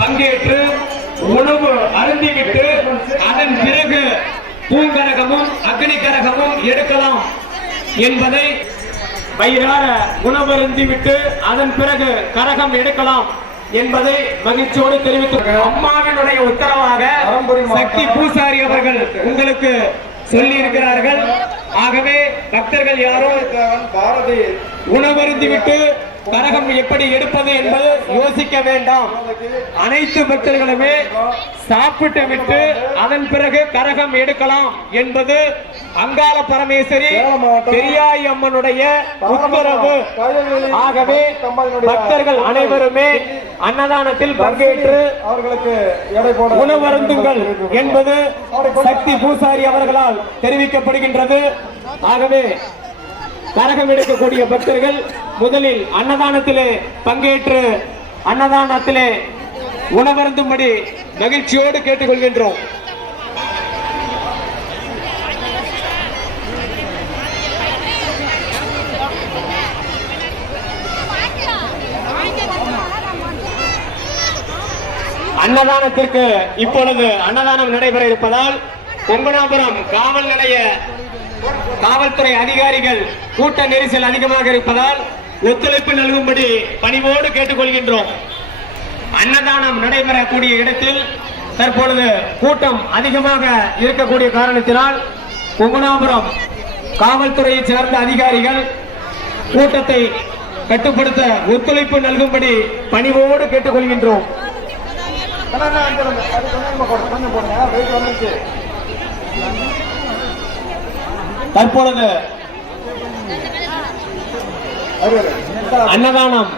பங்கேற்று உணவு அருந்திவிட்டு அதன் பிறகு பூங்கரகமும் அக்னி கரகமும் எடுக்கலாம் என்பதை வயிறார உணவு அருந்திவிட்டு அதன் பிறகு கரகம் எடுக்கலாம் என்பதை மகிழ்ச்சியோடு தெரிவித்துள்ளோம். அம்மாவினுடைய உத்தரவாக சக்தி பூசாரி அவர்கள் உங்களுக்கு சொல்லி இருக்கிறார்கள். ஆகவே பக்தர்கள் யாரோ உணவருந்திவிட்டு கரகம் எப்படி எடுப்பது என்பது யோசிக்க வேண்டாம். அனைத்து பக்தர்களுமே சாப்பிட்டு விட்டு அதன் பிறகு கரகம் எடுக்கலாம் என்பது அங்காள பரமேஸ்வரி பெரியாய் அம்மனுடைய உத்தரவு. ஆகவே பக்தர்கள் அனைவருமே அன்னதானத்தில் பங்கேற்று அவர்களுக்கு உணவருந்துங்கள் என்பது சக்தி பூசாரி அவர்களால் தெரிவிக்கப்படுகின்றது. ஆகவே கரகம் எடுக்கக்கூடிய பக்தர்கள் முதலில் அன்னதானத்திலே பங்கேற்று அன்னதானத்திலே உணவருந்தும்படி மகிழ்ச்சியோடு கேட்டுக்கொள்கின்றோம். அன்னதானத்திற்கு இப்பொழுது அன்னதானம் நடைபெற இருப்பதால் கொங்கனாபுரம் காவல் நிலைய காவல்துறை அதிகாரிகள் கூட்ட நெரிசல் அதிகமாக இருப்பதால் ஒத்துழைப்பு நல்கும்படி பணிவோடு கேட்டுக்கொள்கின்றோம். அன்னதானம் நடைபெறக்கூடிய இடத்தில் தற்பொழுது கூட்டம் அதிகமாக இருக்கக்கூடிய காரணத்தினால் கொங்கனாபுரம் காவல்துறையை சேர்ந்த அதிகாரிகள் கூட்டத்தை கட்டுப்படுத்த ஒத்துழைப்பு நல்கும்படி பணிவோடு கேட்டுக்கொள்கின்றோம். தற்பொழுது அன்னதானம்